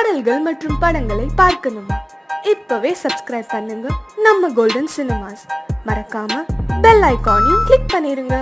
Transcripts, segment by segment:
பாடல்கள் மற்றும் படங்களை பார்க்கணுமா? இப்பவே சப்ஸ்கிரைப் பண்ணுங்க நம்ம கோல்டன் சினிமாஸ். மறக்காம பெல் ஐகானையும் கிளிக் பண்ணிருங்க.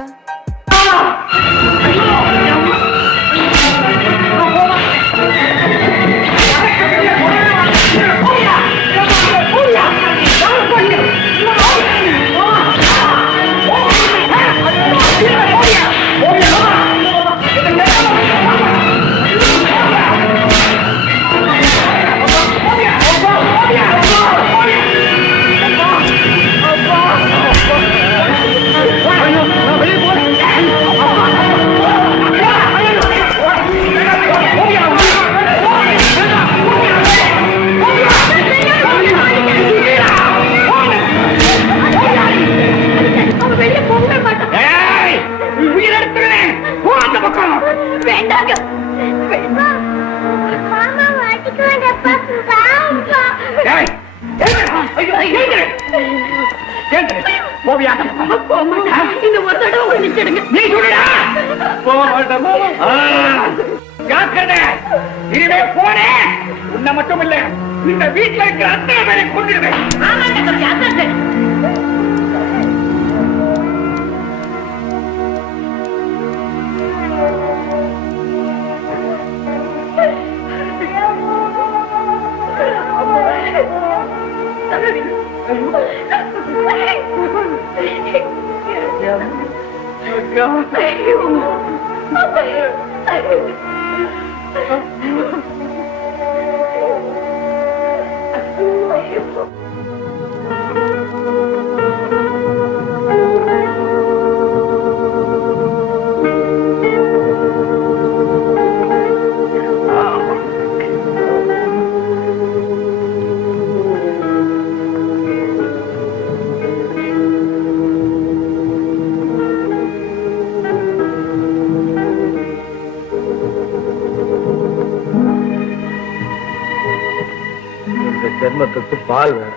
இனிமே போனே உன்னை மட்டும் இல்ல இந்த வீட்டுல இருக்கிற அத்தனை பேரை கொண்டுடுவேன். ஜென்மத்துக்கு பால் வேற.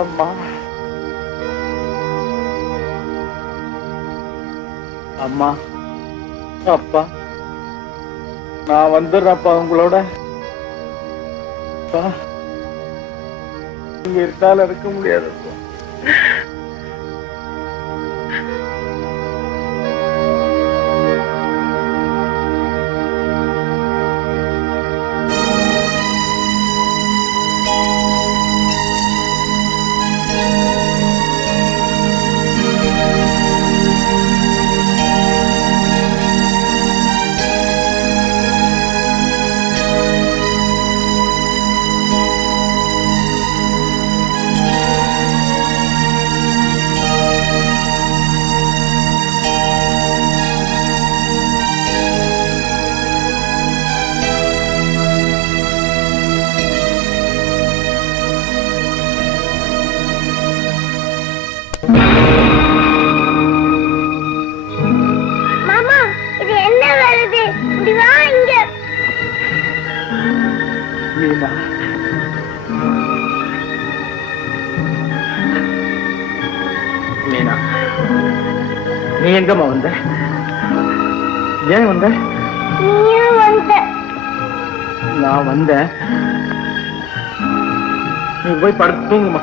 அம்மா அம்மா அப்பா நான் வந்துடுறப்பா உங்களோட. இங்க இருந்தாலும் இருக்க முடியாது. மீனா, நீ எங்கம்மா வந்த? ஏன் வந்த? நான் வந்தேன். நீ போய் படுத்து தூங்குமா.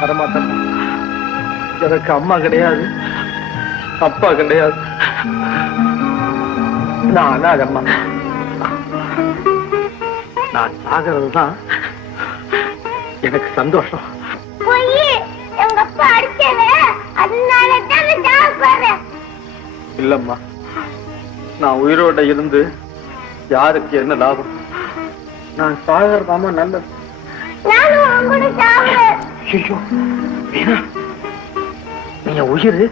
வரமாட்டேன். எனக்கு அம்மா கிடையாது, அப்பா கிடையாது. நான் அனாதம்மா. நான் சாகிறது தான் எனக்கு சந்தோஷம். இல்லம்மா, நான் உயிரோட இருந்து யாருக்கு என்ன லாபம்? நான் சாகிறதாமா நல்லது. நீ உயிர்,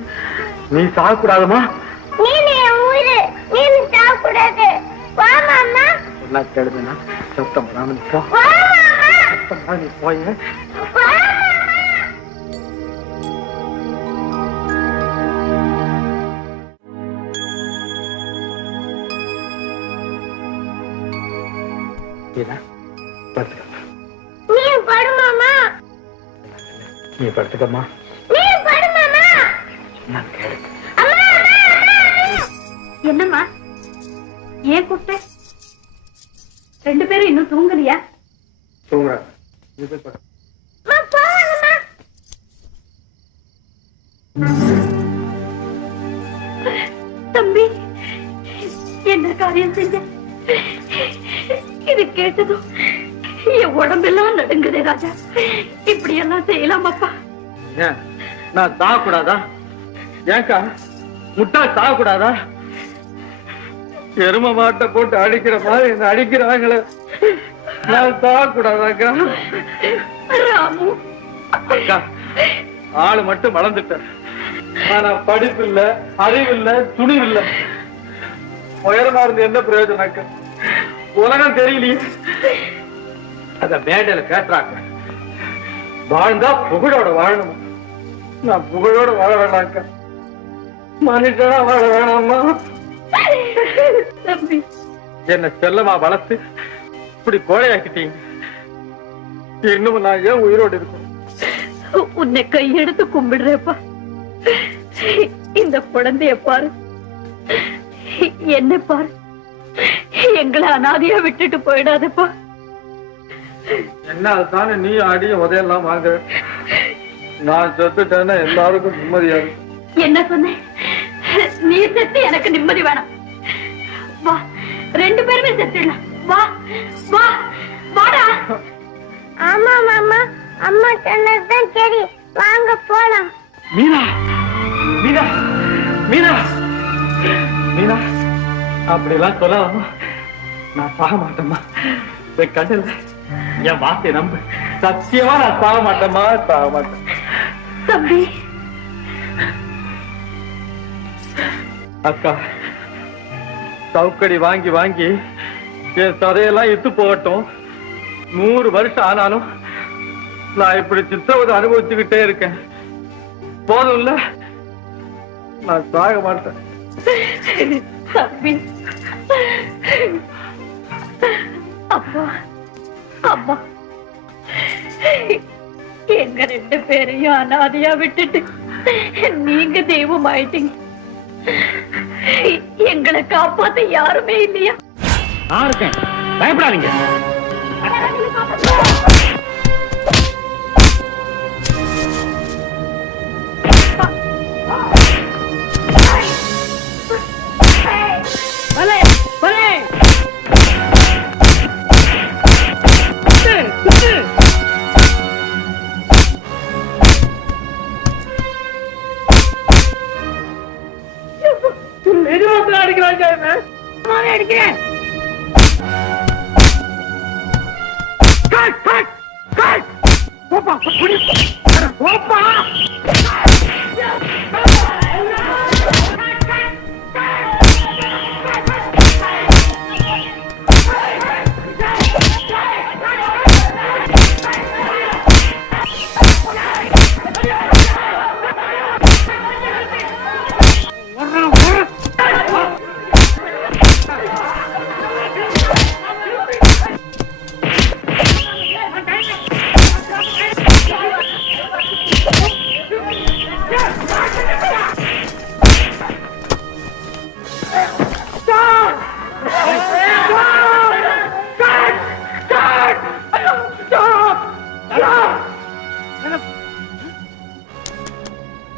நீ சாகக்கூடாதுமா. என்ன கேளுதுன்னா சத்தம் போய் நீ படு மாமா, நீ படுத்துக்கம்மா. நீ படு மாமா. நான் கேளு. அம்மா, அம்மா. என்னம்மா ஏன் கூப்பிட்ட? ரெண்டு பேரும் இன்னும் தூங்கலையா? தூங்குறேன். நீ போய் படு. தம்பி, என்ன காரியம் செஞ்ச? இது கேட்டதும் என் உடம்பெல்லாம் நடுங்குதே ராஜா. இப்படி எல்லாம் செய்யலாமாப்பா? ஏன் நான் சாகக்கூடாதா? ஏன்க்கா முட்டா சாகக்கூடாதா? எரும மாட்டை போட்டு அடிக்கிற மாதிரி என்ன அடிக்கிறாங்களே, நான் சாகக்கூடாதாக்கா? ராமு, அக்கா, ஆளு மட்டும் வளர்ந்துட்டேன். ஆனா படிப்பு இல்ல, அறிவு இல்ல, துணிவு இல்ல. உயரமா இருந்து என்ன பிரயோஜனம் அக்கா? உலகம் தெரியலையே. அத மேடையில பேசுறாங்க. வாழ்ந்தா புகழோட வாழணும். நான் புகழோட வாழ வேண்டாம்க்கா, மனுஷனா வாழ வேணாமா? தம்பி, என்ன செல்லமா வளர்த்து இப்படி கோழையாக்கிட்டீங்க. இன்னும் நான் ஏன் உயிரோடு இருக்கணும்? உன்னை கையெடுத்து கும்பிடுறேப்பா. இந்த குழந்தைய பாரு, என்ன பாரு, எங்களை அனாதையா விட்டுட்டு போயிடாதப்பா. என்ன அதுதானே நீ அடியும் உதையெல்லாம் வாங்க. நான் செத்துட்டேன்னா எல்லாருக்கும் நிம்மதியா இருக்கு. என்ன சொன்ன? நீ செத்து எனக்கு நிம்மதி வேணாம். வா, ரெண்டு பேருமே செத்துடலாம். வா வா வாடா. ஆமா மாமா, அம்மா சொன்னதுதான் சரி, வாங்க போலாம். மீனா, மீனா, மீனா, மீனா, அப்படிலாம் சொல்லலாமா? நான் சாக மாட்டேம்மா. கண்டல என் வார்த்தையை நம்பு. சத்தியமா நான் சாக மாட்டேம்மா, சாக மாட்டேன். தம்பி, அக்கா, சவுக்கடி வாங்கி வாங்கி என் சதையெல்லாம் இத்து போகட்டும். 100 வருஷம் ஆனாலும் நான் இப்படி சித்திரவதை அனுபவிச்சுக்கிட்டே இருக்கேன். போதும்ல, நான் சாக மாட்டேன். தம்பி, அப்பா, அம்மா, எங்க ரெண்டு பேரையும் அனாதையா விட்டுட்டு நீங்க தெய்வம் ஆயிட்டீங்க. எங்களை காப்பாத்த யாருமே இல்லையா? நான் இருக்கேன், பயப்படாதீங்க. அடிக்கிறேன்.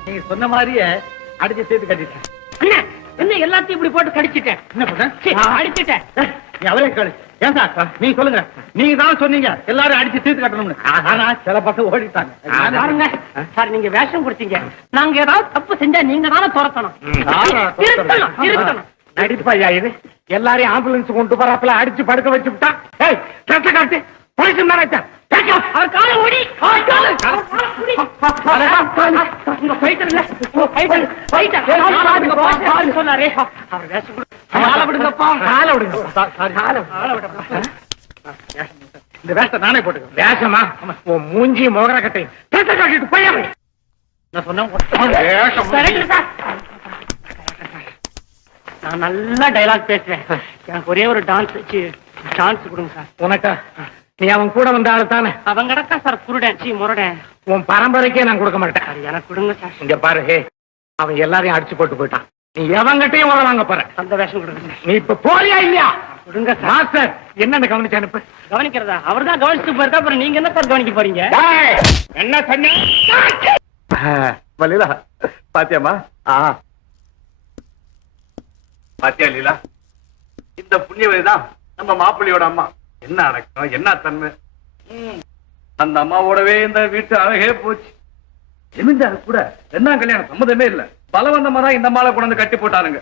நீங்க சொன்ன மாதிரியே அடிச்சு சேர்த்து கட்டிட்டேன். என்ன எல்லாத்தையும் இப்படி போட்டு கடிச்சிட்டேன். என்ன பண்ண? அடிச்சிட்டேன். நீ அவரே கேளு. ஏன் சார் நீங்க சொல்லுங்க. நீங்க தான் சொன்னீங்க எல்லாரும் அடிச்சு தீர்த்து கட்டணும்னு. ஆனா சில பசங்க ஓடிட்டாங்க. பாருங்க சார், நீங்க வேஷம் கொடுத்தீங்க. நாங்க ஏதாவது தப்பு செஞ்சா நீங்க தானே துரத்தணும். திருத்தணும். நடிப்பையா இது? எல்லாரையும் ஆம்புலன்ஸ் கொண்டு போறாப்புல அடிச்சு படுக்க வச்சு விட்டா. ஏய், கட்டு காட்டு போலீஸ் மேல அவர் காலை ஓடி சொன்னாரே. அவர் வேஷம் இந்த வேஷத்தை நானே போட்டுக்க. வேஷமா? மூஞ்சி மோகர கட்டை காட்டிட்டு போய் நான் சொன்ன நான் நல்லா டைலாக் பேசுறேன். எனக்கு ஒரே ஒரு டான்ஸ் சான்ஸ் கொடுங்க சார். உனக்கா? நீ அவன் கூட வந்த ஆளு தானே? அவன் கிடக்கா சார் குருடன், முரடன். உன் பரம்பரைக்கே நான் கொடுக்க மாட்டேன். சார் எனக்கு கொடுங்க சார். இங்க பாரு, ஹே, அவன் எல்லாரையும் அடிச்சு போட்டு போயிட்டான். நீ எவங்கிட்டையும் உர வாங்க போற. அந்த வேஷம் கொடுங்க சார். நீ இப்ப போறியா இல்லையா? கொடுங்க சார். மாஸ்டர் என்னன்னு கவனிச்சு அனுப்பு. கவனிக்கிறதா? அவர் தான் கவனிச்சு போயிருக்கா, அப்புறம் நீங்க என்ன சார் கவனிக்க போறீங்க? டேய், என்ன சொன்ன? லீலா பாத்தியாமா? பாத்தியா லீலா, இந்த புண்ணியவதிதான் நம்ம மாப்பிள்ளையோட அம்மா. என்ன அடக்கம், என்ன தன்மை. அந்த அம்மாவோடவே இந்த வீட்டு அழகே போச்சு. ஜமீன்தாரு கூட ரெண்டாம் கல்யாணம் சம்மதமே இல்ல, பலவந்தமா தான் இந்த அம்மாவை கொண்டு வந்து கட்டி போட்டாருங்க.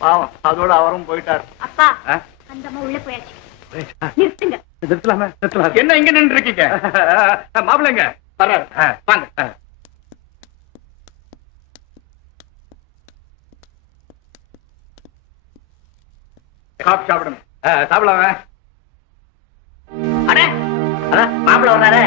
பாவம், அதோட அவரும் போயிட்டாரு. அப்பா, அந்த அம்மா உள்ள போயாச்சு. நிறுத்துங்க. நிறுத்தலாமே, நிறுத்தலாம். என்ன இங்க நின்று இருக்கீங்க? மாப்பிள்ளைங்க வர்றாரு, வாங்க. காஃபி சாப்பிடுங்க. சாப்பிடலாமே. அட மாப்பிள்ள வர்றாரு.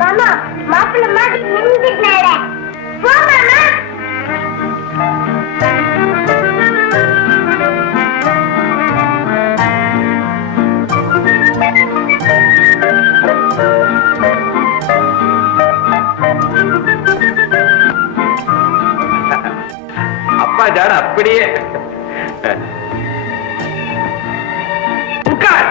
மாமா, மாப்பிள்ள மாட்டி நின்னுட்டாரே. போ மாமா. அப்பா ஜாட அப்படியே உட்கார்.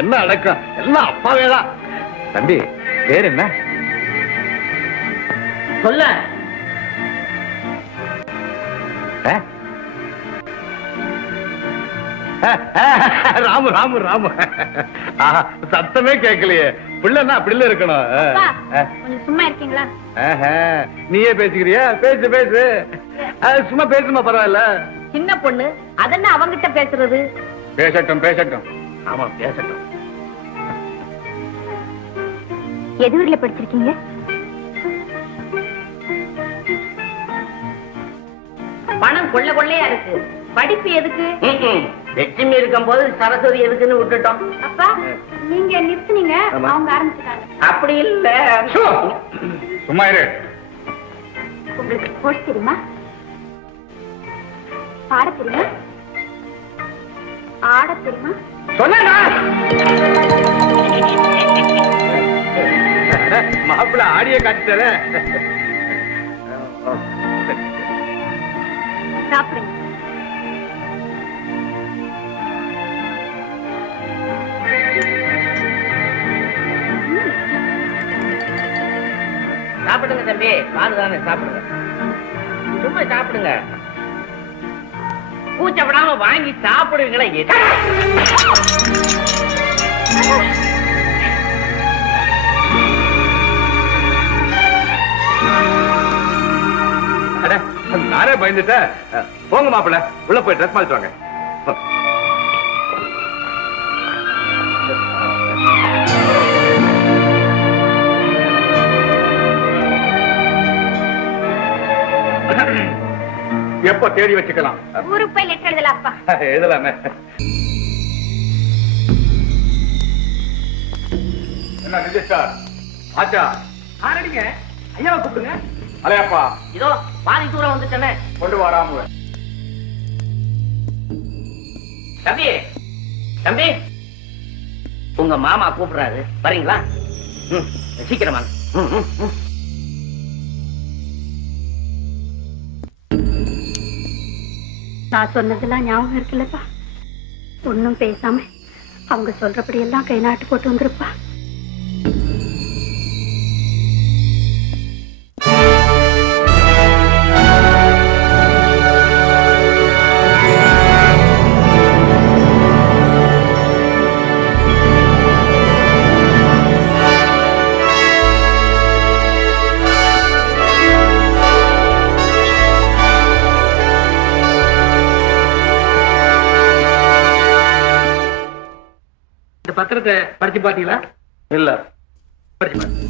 என்ன அடக்கம், எல்லாம் அப்பாவே தான். தம்பி வேற என்ன சொல்ல? ராமு ராமு ராமு. சத்தமே கேட்கலையே. பிள்ளைன்னா அப்படில இருக்கணும். கொஞ்சம் சும்மா இருக்கீங்களா? நீயே பேசிக்கிறியா? பேசு பேசு. சும்மா பேசுமா, பரவாயில்ல. சின்ன பொண்ணு அதென்ன அவங்கிட்ட பேசுறது? பேசட்டும் பேசட்டும். ஆமா பேசட்டும். எது ஊர்ல படிச்சிருக்கீங்க? பணம் கொள்ள கொள்ளையா இருக்கு, படிப்பு எதுக்கு? லட்சுமி இருக்கும் போது சரஸ்வதி எதுக்குன்னு விட்டுட்டோம். அப்பா, நீங்க நிறுத்துனீங்க, அவங்க ஆரம்பிச்சுட்டாங்க. அப்படி இல்ல. சும்மா இரு. உங்களுக்கு ஸ்போர்ட்ஸ் தெரியுமா? பாட தெரியுமா? ஆட தெரியுமா? சொன்னா மாப்பிள்ள ஆடிய காட்டுற. சாப்பிடுங்க. சாப்பிடுங்க தம்பி, பால் தானே சாப்பிடுங்க. சும்மா சாப்பிடுங்க, கூச்சப்படாம வாங்கி சாப்பிடுவீங்களா? நானே பயந்துட்டேன். போங்க மாப்பிள்ள, உள்ள போய் ட்ரெஸ் மாத்திட்டு வாங்க. எப்ப தேடி வச்சுக்கலாம்? ஊருக்கு போய் லெட்டர் எழுதல அப்பா. எழுதலாமே. என்ன நிதிஷ்டார் ஆச்சா? ஆரடிங்க, ஐயாவை கூப்பிடுங்க. அலையப்பா, இதோ பாதி தூரம் வந்துட்டேனே. கொண்டு வாராம. தம்பி தம்பி, உங்க மாமா கூப்பிடுறாரு, வரீங்களா? சீக்கிரமா. நான் சொன்னதெல்லாம் ஞாபகம் இருக்குல்லப்பா. ஒன்னும் பேசாம அவங்க சொல்றபடி எல்லாம் கை நாட்டு போட்டு வந்துருப்பா. புத்தகத்தை படிச்சு பாத்தீங்களா? இல்ல. படிச்சு பாருங்க.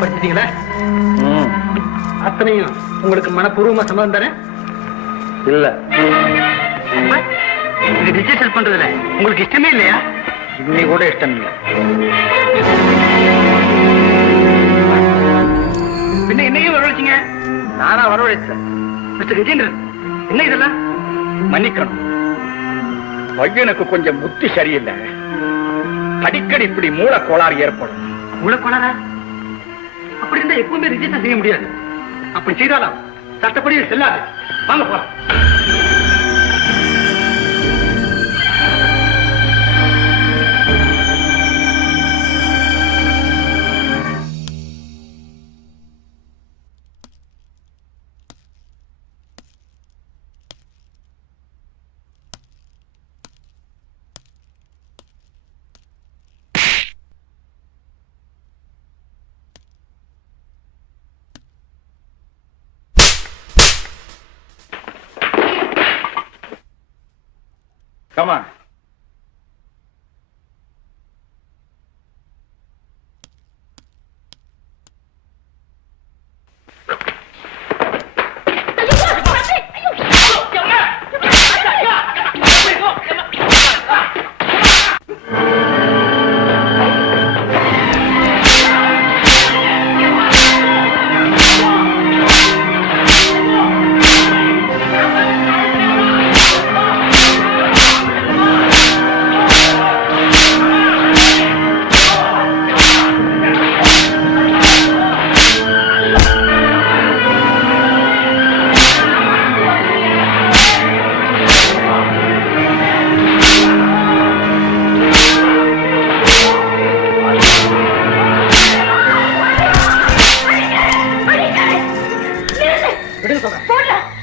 படிச்சிட்டீங்களா? அத்தனையும் உங்களுக்கு மனப்பூர்வமா சம்மதம் தரேன். இல்ல. இது ரிஜிஸ்டர் பண்றதுல உங்களுக்கு இஷ்டமே இல்லையா? இன்னைக்கு கூட இஷ்டம் இல்லை. பின்ன என்னையும் வரவழைச்சிங்க? நானா வரவழைச்சேன்? மிஸ்டர் கஜேந்திரன், என்ன இதெல்லாம்? மன்னிக்கணும், பையனுக்கு கொஞ்சம் புத்தி சரியில்லை. அடிக்கடி இப்படி மூல கோளாறு ஏற்படும். மூலக்கோளாரா? அப்படி இருந்தா எப்பவுமே ரிஜிஸ்டர் செய்ய முடியாது. அப்படி செய்தாலும் சட்டப்படி இது செல்லாது. வாங்க போலாம். Come on.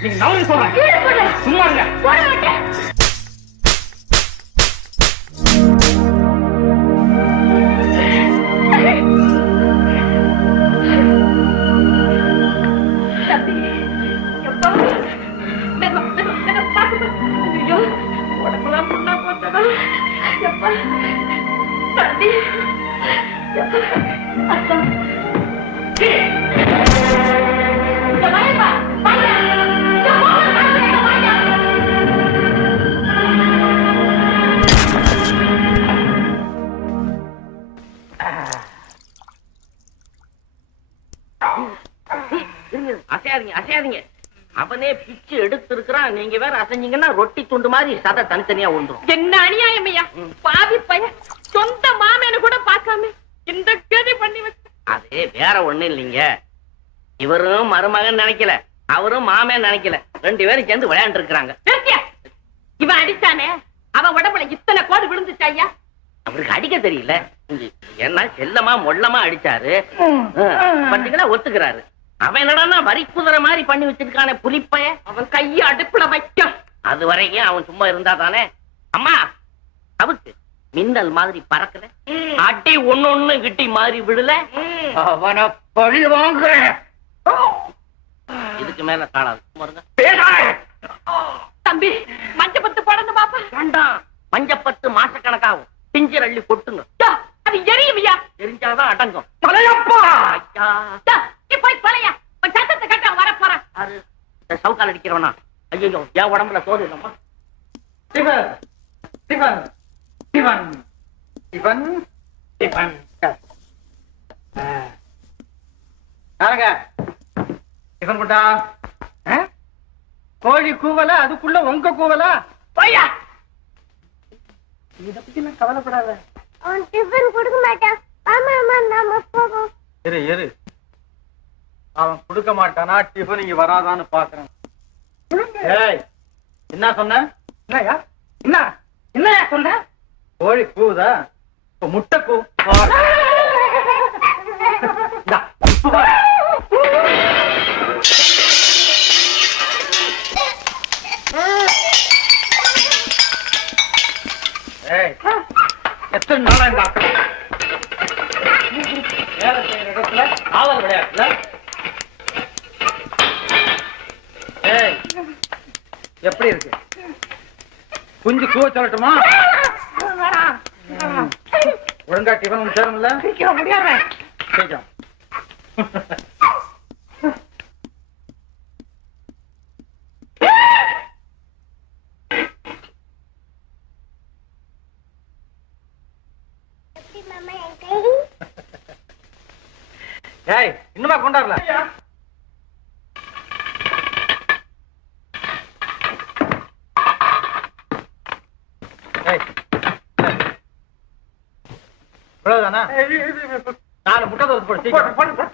நீங்க நவரு சொல்றேன். சும்மா இருங்க. அசையாதீங்க. அவனே பிச்சு எடுத்திருக்கிறான். நீங்க வேற அசைஞ்சீங்கன்னா ரொட்டி துண்டு மாதிரி சதை தனித்தனியா ஒன்றும். என்ன அநியாயம் ஐயா! பாவி பையன் சொந்த மாமேனு கூட பார்க்காம இந்த கேதி பண்ணி வச்சு. அது வேற ஒண்ணு இல்லைங்க. இவரும் மருமகன் நினைக்கல, அவரும் மாமன் நினைக்கல. 2 பேரும் சேர்ந்து விளையாண்டு இருக்கிறாங்க. இவன் அடிச்சானே, அவன் உடம்புல இத்தனை கோடு விழுந்துச்சு ஐயா. அவருக்கு அடிக்க தெரியல. என்ன செல்லமா மொல்லமா அடிச்சாரு. பட்டிகளா ஒத்துக்கிறாரு. அவன் என்னடா வரி குதிரை மாதிரி பண்ணி வச்சிருக்கானே புலிப்பைய. அவன் கைய அடுப்புல வைக்கும். அது வரைக்கும் அவன் சும்மா இருந்தா தானே. அம்மா அவருக்கு மின்னல் மாதிரி பறக்கல, அடி ஒண்ணு கிட்டி மாதிரி விடல. அவனை பழி வாங்குறேன். இதுக்கு மேல காணாது. சும்மா தம்பி, மஞ்சப்பத்து போடணும் பாப்பா. வேண்டாம், மஞ்சப்பத்து மாசக்கணக்காகும். பிஞ்சர் அள்ளி கொட்டுங்க. அது எரியுமையா? எரிஞ்சாதான் அடங்கும். தலையப்பா! போய் பழையா சத்தத்தை கட்ட வர போறான். சவுக்கால் அடிக்கிறவனா? ஐயோ, என் உடம்புல சோறு இல்லம்மா. சிவன் சிவன் சிவன் சிவன் சிவன் யாருங்க? சிவன் குட்டா, கோழி கூவல, அதுக்குள்ள உங்க கூவல. போய்யா. இத பத்தி நான் கவலைப்படாத. அவன் டிஃபன் கொடுக்க மாட்டான். ஆமா ஆமா, நாம போவோம். இரு இரு, அவன் கொடுக்க மாட்டானா டிஃபன் இங்க வராதான்னு பாக்குறேன். ஏய், என்ன சொன்ன? என்னயா என்ன என்னயா சொன்ன? கோழி கூவுதா? இப்ப முட்டை கூ. ஏய், எத்தனை நாளா இந்த அக்கா வேலை செய்யற இடத்துல காவல் விளையாட்டுல? ஏய், எப்படி இருக்கு? குஞ்சு கூவ சொல்லட்டுமா? ஒழுங்கா டிஃபன் சேரும்ல? முடியாது. சீக்கிரம். மாமா என் கை ஏய், இன்னுமா கொண்டாடல? ஏய், இவ்வளவுதானா? 4 முட்டை தோசை போடு, சீக்கிரம்.